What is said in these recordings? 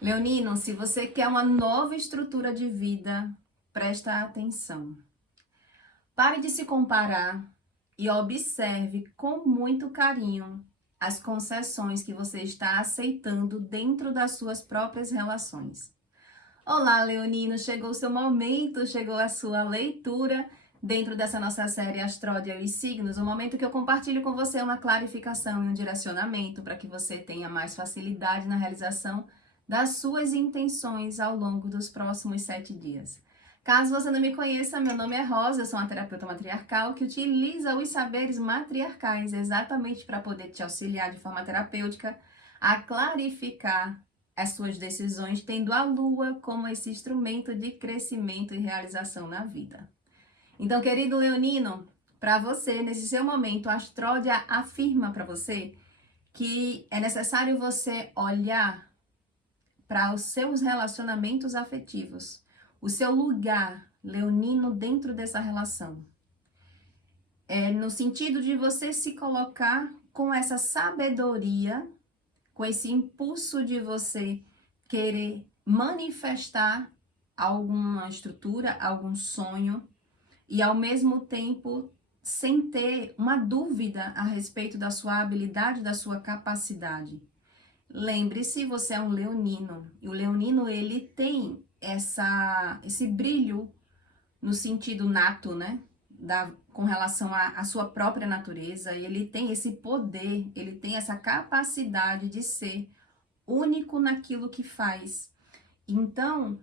Leonino, se você quer uma nova estrutura de vida, presta atenção. Pare de se comparar e observe com muito carinho as concessões que você está aceitando dentro das suas próprias relações. Olá, Leonino, chegou o seu momento, chegou a sua leitura dentro dessa nossa série Astródia e Signos, o momento que eu compartilho com você uma clarificação e um direcionamento para que você tenha mais facilidade na realização das suas intenções ao longo dos próximos 7 dias. Caso você não me conheça, meu nome é Rosa, eu sou uma terapeuta matriarcal que utiliza os saberes matriarcais exatamente para poder te auxiliar de forma terapêutica a clarificar as suas decisões, tendo a Lua como esse instrumento de crescimento e realização na vida. Então, querido Leonino, para você, nesse seu momento, a Astródia afirma para você que é necessário você olhar para os seus relacionamentos afetivos, o seu lugar, Leonino, dentro dessa relação. É no sentido de você se colocar com essa sabedoria, com esse impulso de você querer manifestar alguma estrutura, algum sonho, e ao mesmo tempo sem ter uma dúvida a respeito da sua habilidade, da sua capacidade. Lembre-se, você é um leonino, e o leonino ele tem esse brilho no sentido nato, né? Com relação à sua própria natureza, e ele tem esse poder, ele tem essa capacidade de ser único naquilo que faz. Então,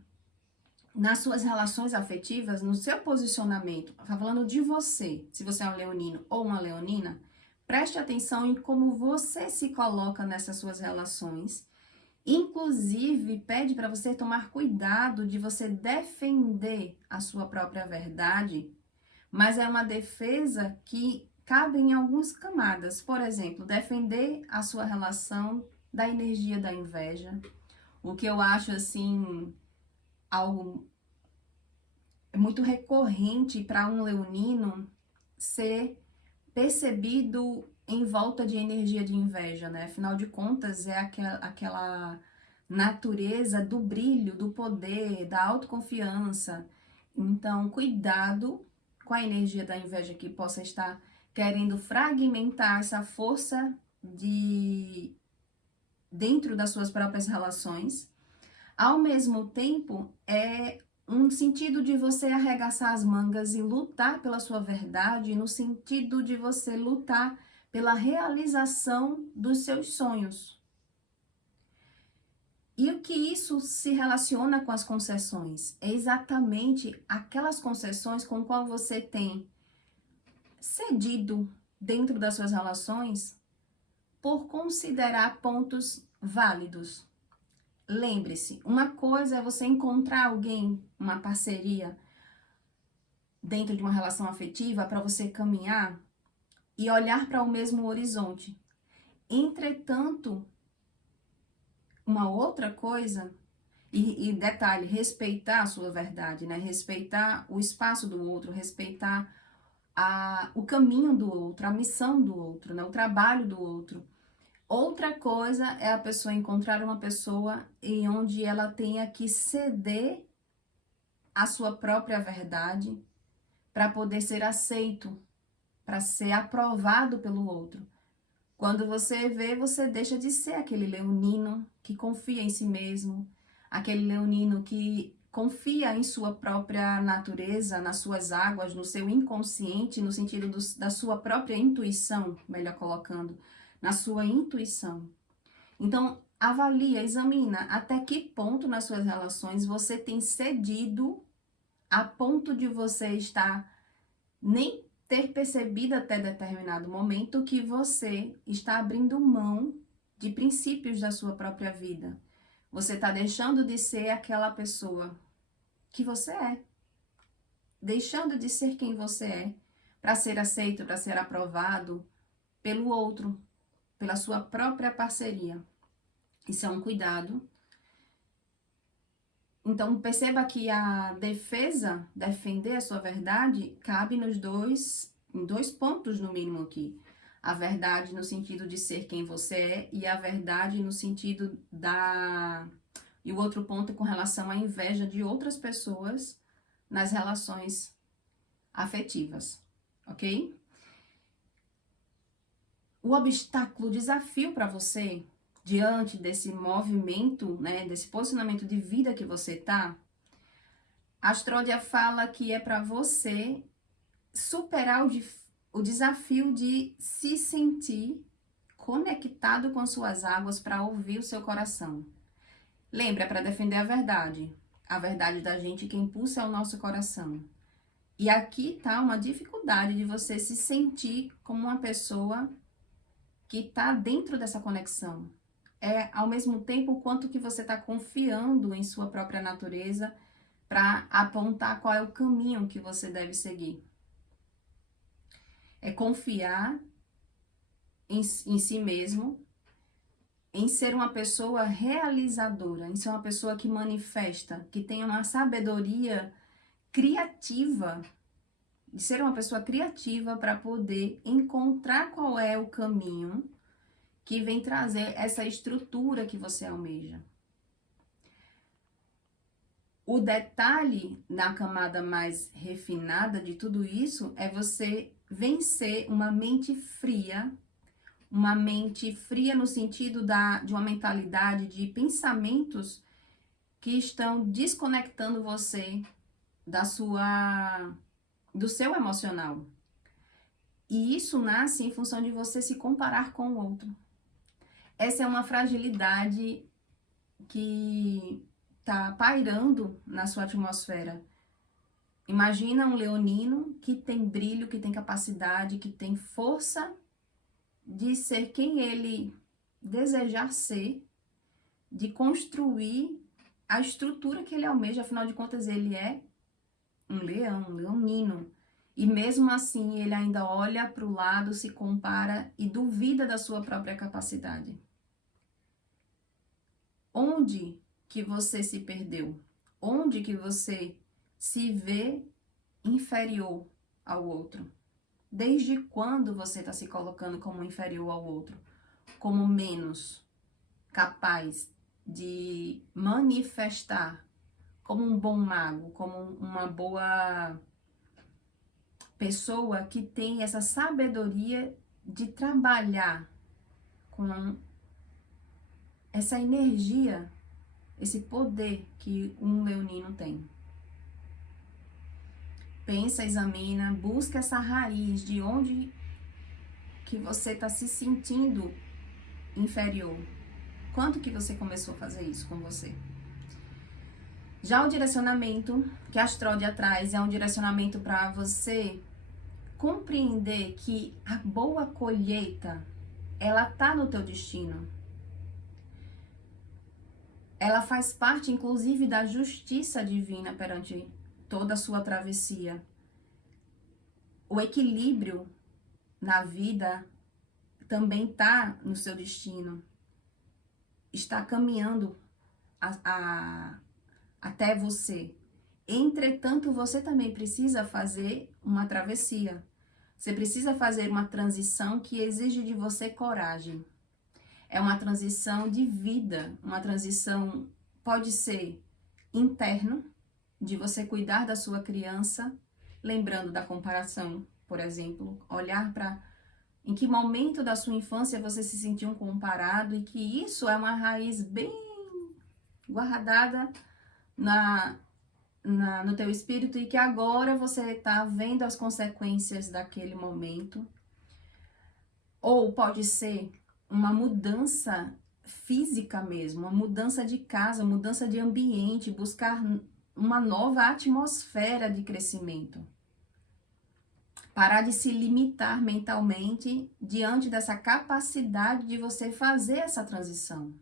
nas suas relações afetivas, no seu posicionamento, falando de você, se você é um leonino ou uma leonina, preste atenção em como você se coloca nessas suas relações. Inclusive, pede para você tomar cuidado de você defender a sua própria verdade, mas é uma defesa que cabe em algumas camadas. Por exemplo, defender a sua relação da energia da inveja, o que eu acho assim algo muito recorrente para um leonino ser percebido em volta de energia de inveja, né? Afinal de contas, é aquela natureza do brilho, do poder, da autoconfiança. Então, cuidado com a energia da inveja que possa estar querendo fragmentar essa força dentro das suas próprias relações. Ao mesmo tempo, é um sentido de você arregaçar as mangas e lutar pela sua verdade, no sentido de você lutar pela realização dos seus sonhos. E o que isso se relaciona com as concessões? É exatamente aquelas concessões com qual você tem cedido dentro das suas relações por considerar pontos válidos. Lembre-se, uma coisa é você encontrar alguém, uma parceria, dentro de uma relação afetiva para você caminhar e olhar para o mesmo horizonte. Entretanto, uma outra coisa, e detalhe, respeitar a sua verdade, né? Respeitar o espaço do outro, respeitar o caminho do outro, a missão do outro, né? O trabalho do outro. Outra coisa é a pessoa encontrar uma pessoa em onde ela tenha que ceder a sua própria verdade para poder ser aceito, para ser aprovado pelo outro. Quando você vê, você deixa de ser aquele leonino que confia em si mesmo, aquele leonino que confia em sua própria natureza, nas suas águas, no seu inconsciente, no sentido da sua própria intuição, melhor colocando, na sua intuição. Então, avalia, examina até que ponto nas suas relações você tem cedido a ponto de você estar nem ter percebido até determinado momento que você está abrindo mão de princípios da sua própria vida. Você está deixando de ser aquela pessoa que você é. Deixando de ser quem você é para ser aceito, para ser aprovado pelo outro, pela sua própria parceria. Isso é um cuidado. Então, perceba que a defesa, defender a sua verdade, cabe em dois pontos no mínimo aqui. A verdade no sentido de ser quem você é e a verdade no sentido E o outro ponto é com relação à inveja de outras pessoas nas relações afetivas, ok? O obstáculo, o desafio para você, diante desse movimento, né, desse posicionamento de vida que você tá, a Astródia fala que é para você superar o desafio de se sentir conectado com suas águas para ouvir o seu coração. Lembra, é para defender a verdade. A verdade da gente que impulsa é o nosso coração. E aqui tá uma dificuldade de você se sentir como uma pessoa que tá dentro dessa conexão. É ao mesmo tempo o quanto que você tá confiando em sua própria natureza para apontar qual é o caminho que você deve seguir. É confiar em si mesmo, em ser uma pessoa realizadora, em ser uma pessoa que manifesta, que tem uma sabedoria criativa, de ser uma pessoa criativa para poder encontrar qual é o caminho que vem trazer essa estrutura que você almeja. O detalhe na camada mais refinada de tudo isso é você vencer uma mente fria no sentido de uma mentalidade de pensamentos que estão desconectando você do seu emocional. E isso nasce em função de você se comparar com o outro. Essa é uma fragilidade que está pairando na sua atmosfera. Imagina um leonino que tem brilho, que tem capacidade, que tem força de ser quem ele desejar ser, de construir a estrutura que ele almeja. Afinal de contas, ele é um leão, um leonino. E mesmo assim, ele ainda olha para o lado, se compara e duvida da sua própria capacidade. Onde que você se perdeu? Onde que você se vê inferior ao outro? Desde quando você está se colocando como inferior ao outro? Como menos capaz de manifestar como um bom mago, como uma boa pessoa que tem essa sabedoria de trabalhar com essa energia, esse poder que um leonino tem. Pensa, examina, busca essa raiz de onde que você está se sentindo inferior. Quanto que você começou a fazer isso com você? Já o direcionamento que a Astródia traz é um direcionamento para você compreender que a boa colheita, ela tá no teu destino. Ela faz parte, inclusive, da justiça divina perante toda a sua travessia. O equilíbrio na vida também tá no seu destino. Está caminhando até você. Entretanto, você também precisa fazer uma travessia. Você precisa fazer uma transição que exige de você coragem. É uma transição de vida, uma transição pode ser interno, de você cuidar da sua criança, lembrando da comparação, por exemplo, olhar para em que momento da sua infância você se sentiu comparado e que isso é uma raiz bem guardada no teu espírito e que agora você está vendo as consequências daquele momento. Ou pode ser uma mudança física mesmo, uma mudança de casa, mudança de ambiente, buscar uma nova atmosfera de crescimento. Parar de se limitar mentalmente diante dessa capacidade de você fazer essa transição.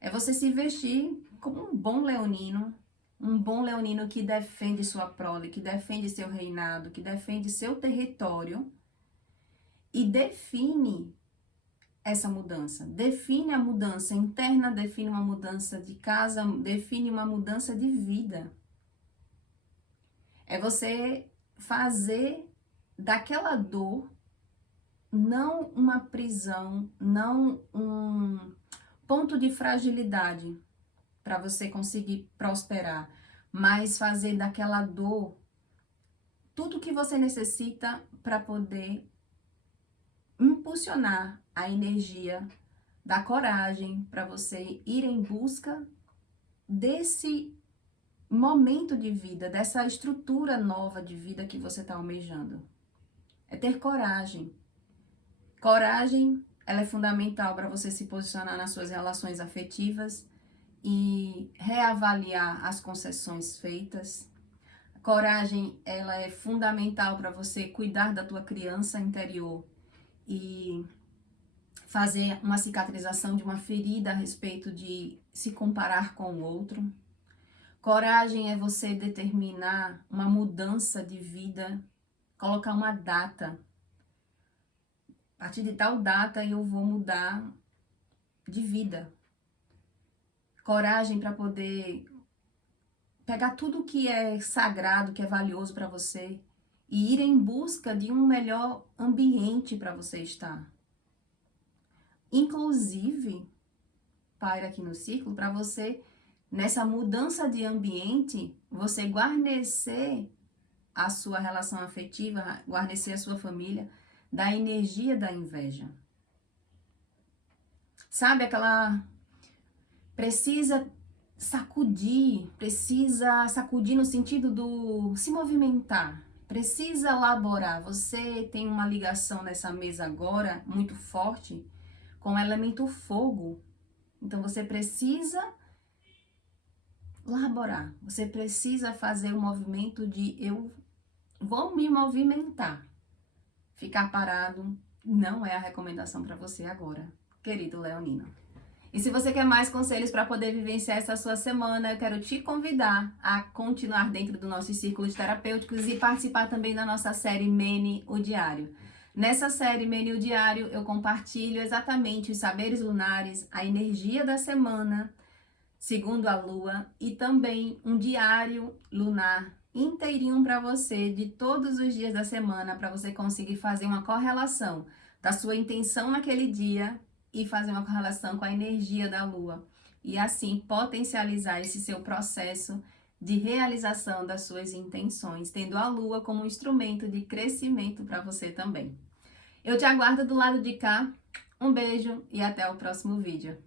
É você se vestir como um bom leonino que defende sua prole, que defende seu reinado, que defende seu território e define essa mudança. Define a mudança interna, define uma mudança de casa, define uma mudança de vida. É você fazer daquela dor não uma prisão, não um ponto de fragilidade, para você conseguir prosperar, mas fazer daquela dor tudo o que você necessita para poder impulsionar a energia da coragem para você ir em busca desse momento de vida, dessa estrutura nova de vida que você está almejando. É ter coragem. Coragem, ela é fundamental para você se posicionar nas suas relações afetivas e reavaliar as concessões feitas. Coragem, ela é fundamental para você cuidar da tua criança interior e fazer uma cicatrização de uma ferida a respeito de se comparar com o outro. Coragem é você determinar uma mudança de vida, colocar uma data. A partir de tal data eu vou mudar de vida. Coragem para poder pegar tudo que é sagrado, que é valioso para você e ir em busca de um melhor ambiente para você estar. Inclusive, paira aqui no círculo, para você, nessa mudança de ambiente, você guarnecer a sua relação afetiva, guarnecer a sua família da energia da inveja. Sabe aquela... Precisa sacudir no sentido do se movimentar, precisa elaborar. Você tem uma ligação nessa mesa agora muito forte com o elemento fogo, então você precisa elaborar, você precisa fazer o movimento de eu vou me movimentar. Ficar parado não é a recomendação para você agora, querido leonino. E se você quer mais conselhos para poder vivenciar essa sua semana, eu quero te convidar a continuar dentro do nosso círculo de terapêuticos e participar também da nossa série Mene, o Diário. Nessa série Mene, o Diário, eu compartilho exatamente os saberes lunares, a energia da semana, segundo a lua, e também um diário lunar inteirinho para você, de todos os dias da semana, para você conseguir fazer uma correlação da sua intenção naquele dia e fazer uma correlação com a energia da lua. E assim potencializar esse seu processo de realização das suas intenções, tendo a lua como um instrumento de crescimento para você também. Eu te aguardo do lado de cá. Um beijo e até o próximo vídeo.